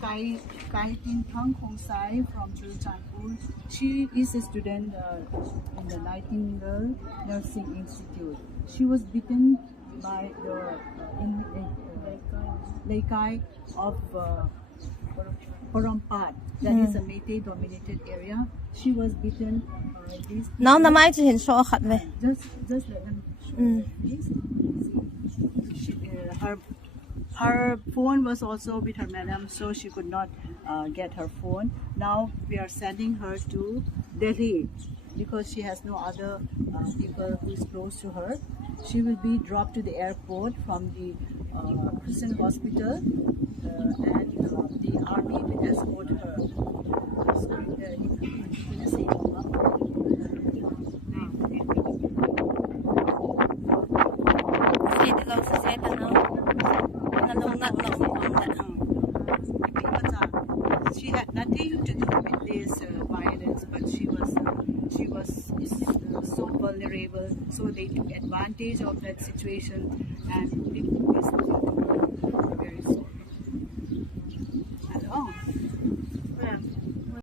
Tin Thang Khong Sai from Chulchanpur. She is a student in the Nightingale Nursing Institute. She was beaten by the Laikai of Porompat. That is a Meitei dominated area. She was beaten by these people. Now, na mai chỉ show khát về. Just let them show please. Her phone was also with her madam, so she could not get her phone. Now we are sending her to Delhi because she has no other people who is close to her. She will be dropped to the airport from the prison hospital, and the army will escort her. She had nothing to do with this violence, but she was so vulnerable. So they took advantage of that situation and did this very soon.